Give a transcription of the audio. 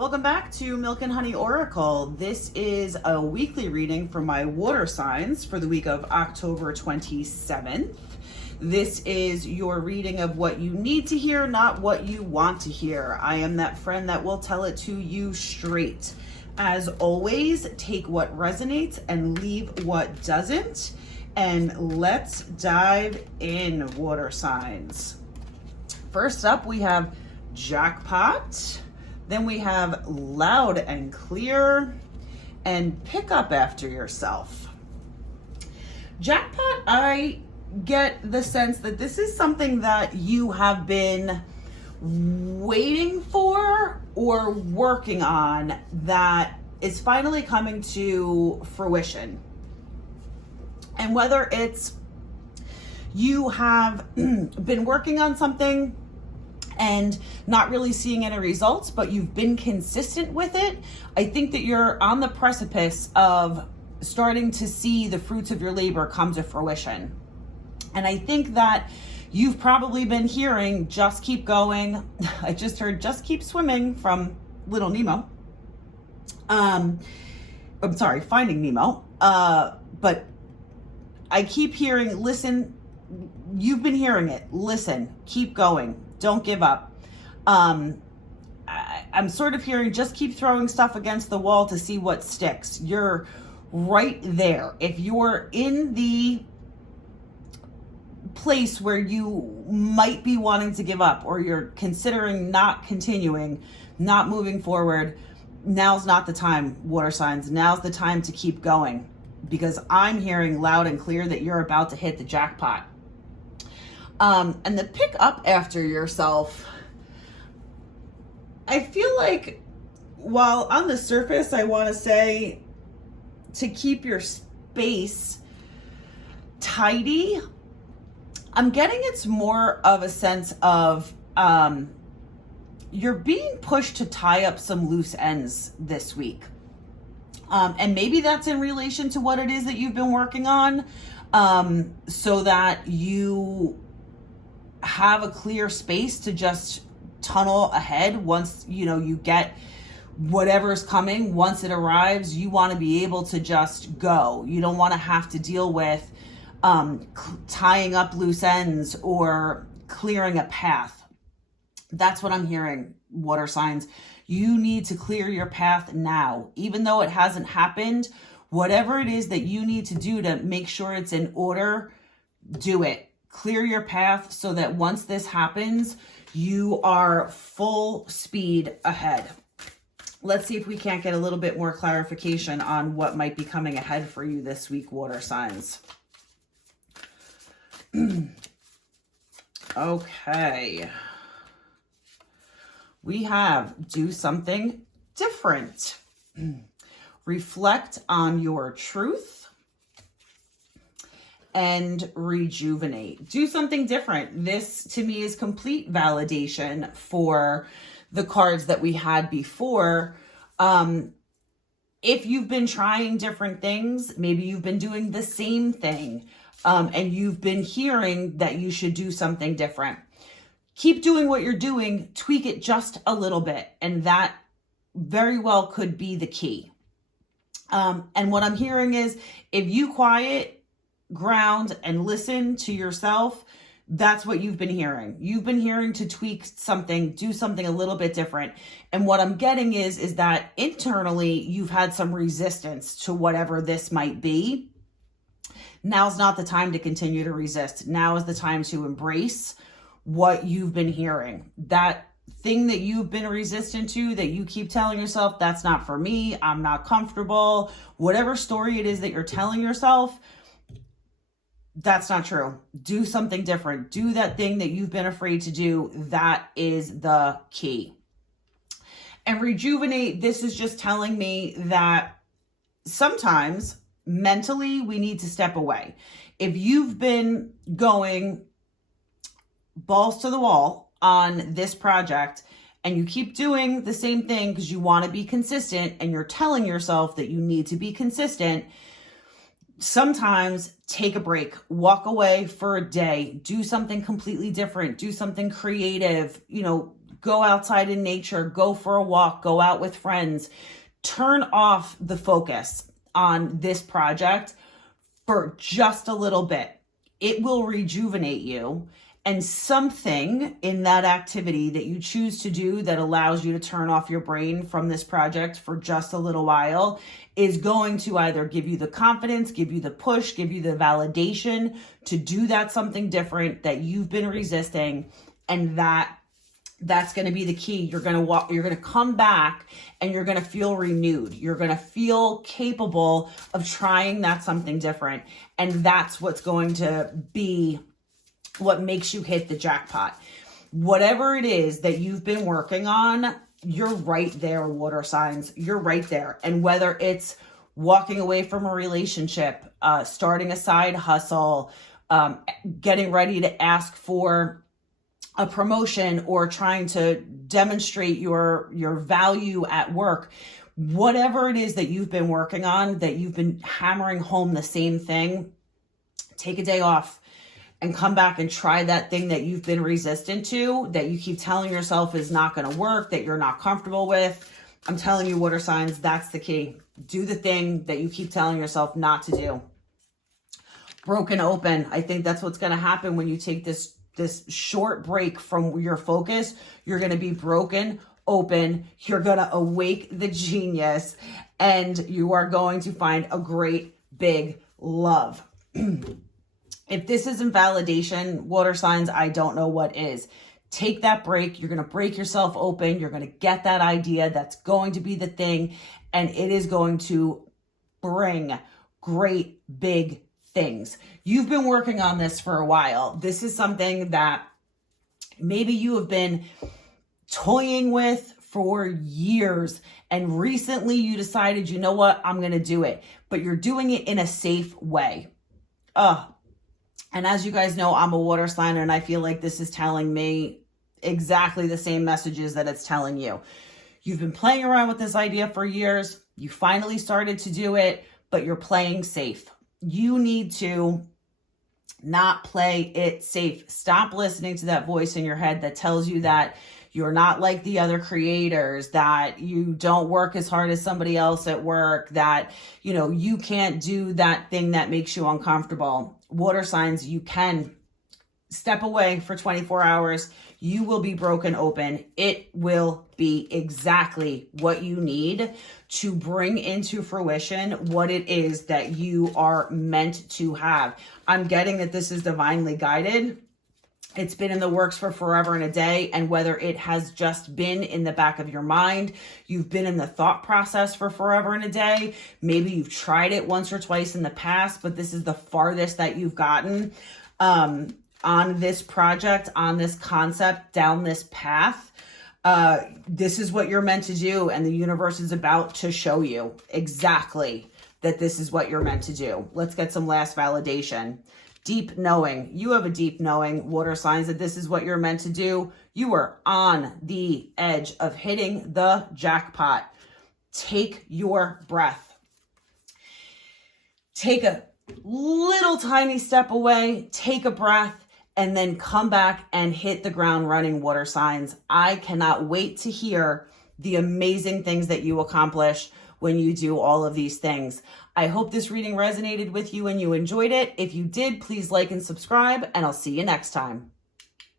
Welcome back to Milk and Honey Oracle. This is a weekly reading for my water signs for the week of October 27th. This is your reading of what you need to hear, not what you want to hear. I am that friend that will tell it to you straight. As always, take what resonates and leave what doesn't. And let's dive in, water signs. First up, we have Jackpot. Then we have Loud and Clear and Pick Up After Yourself. Jackpot, I get the sense that this is something that you have been waiting for or working on that is finally coming to fruition. And whether it's you have been working on something and not really seeing any results, but you've been consistent with it, I think that you're on the precipice of starting to see the fruits of your labor come to fruition. And I think that you've probably been hearing, just keep going. I just heard, just keep swimming from Little Nemo. I'm sorry, Finding Nemo. But I keep hearing, listen, you've been hearing it. Listen, keep going. Don't give up. I'm sort of hearing, just keep throwing stuff against the wall to see what sticks. You're right there. If you're in the place where you might be wanting to give up, or you're considering not continuing, not moving forward, now's not the time, water signs. Now's the time to keep going, because I'm hearing loud and clear that you're about to hit the jackpot. And the pick up after yourself, I feel like, while on the surface I want to say to keep your space tidy, I'm getting it's more of a sense of you're being pushed to tie up some loose ends this week. And maybe that's in relation to what it is that you've been working on, so that you have a clear space to just tunnel ahead. Once you get whatever's coming, once it arrives, you want to be able to just go. You don't want to have to deal with tying up loose ends or clearing a path. That's what I'm hearing, water signs. You need to clear your path now. Even though it hasn't happened, whatever it is that you need to do to make sure it's in order, do it. Clear your path so that once this happens, you are full speed ahead. Let's see if we can't get a little bit more clarification on what might be coming ahead for you this week, water signs. Okay. We have do something different. Reflect on your truth. And rejuvenate. Do something different. This to me is complete validation for the cards that we had before. If you've been trying different things, maybe you've been doing the same thing, and you've been hearing that you should do something different. Keep doing what you're doing, tweak it just a little bit, and that very well could be the key. And what I'm hearing is, if you quiet, ground, and listen to yourself, that's what you've been hearing. You've been hearing to tweak something, do something a little bit different. And what I'm getting is that internally you've had some resistance to whatever this might be. Now's not the time to continue to resist. Now is the time to embrace what you've been hearing. That thing that you've been resistant to, that you keep telling yourself, that's not for me, I'm not comfortable, whatever story it is that you're telling yourself, that's not true. Do something different. Do that thing that you've been afraid to do. That is the key. And rejuvenate, this is just telling me that sometimes mentally we need to step away. If you've been going balls to the wall on this project and you keep doing the same thing because you want to be consistent and you're telling yourself that you need to be consistent, sometimes take a break, walk away for a day, do something completely different, do something creative, go outside in nature, go for a walk, go out with friends. Turn off the focus on this project for just a little bit. It will rejuvenate you. And something in that activity that you choose to do that allows you to turn off your brain from this project for just a little while is going to either give you the confidence, give you the push, give you the validation to do that something different that you've been resisting. And that's going to be the key. You're going to come back and you're going to feel renewed. You're going to feel capable of trying that something different. And that's what's going to be what makes you hit the jackpot. Whatever it is that you've been working on, you're right there, water signs. You're right there. And whether it's walking away from a relationship, starting a side hustle, getting ready to ask for a promotion, or trying to demonstrate your value at work, whatever it is that you've been working on, that you've been hammering home the same thing, take a day off and come back and try that thing that you've been resistant to, that you keep telling yourself is not going to work, that you're not comfortable with. I'm telling you, water signs, that's the key. Do the thing that you keep telling yourself not to do. Broken open. I think that's what's going to happen when you take this short break from your focus. You're going to be broken open. You're going to awake the genius, and you are going to find a great big love. If this isn't validation, water signs, I don't know what is. Take that break. You're going to break yourself open. You're going to get that idea. That's going to be the thing. And it is going to bring great big things. You've been working on this for a while. This is something that maybe you have been toying with for years. And recently you decided, you know what, I'm going to do it. But you're doing it in a safe way. And as you guys know, I'm a water sign, and I feel like this is telling me exactly the same messages that it's telling you. You've been playing around with this idea for years. You finally started to do it, but you're playing safe. You need to not play it safe. Stop listening to that voice in your head that tells you that you're not like the other creators, that you don't work as hard as somebody else at work, that, you can't do that thing that makes you uncomfortable. Water signs, you can step away for 24 hours. You will be broken open. It will be exactly what you need to bring into fruition what it is that you are meant to have. I'm getting that this is divinely guided. It's been in the works for forever and a day. And whether it has just been in the back of your mind, you've been in the thought process for forever and a day. Maybe you've tried it once or twice in the past, but this is the farthest that you've gotten on this project, on this concept, down this path. This is what you're meant to do. And the universe is about to show you exactly that this is what you're meant to do. Let's get some last validation. Deep knowing. You have a deep knowing, water signs, that this is what you're meant to do. You are on the edge of hitting the jackpot. Take your breath. Take a little tiny step away, take a breath, and then come back and hit the ground running, water signs. I cannot wait to hear the amazing things that you accomplish when you do all of these things. I hope this reading resonated with you and you enjoyed it. If you did, please like and subscribe, and I'll see you next time.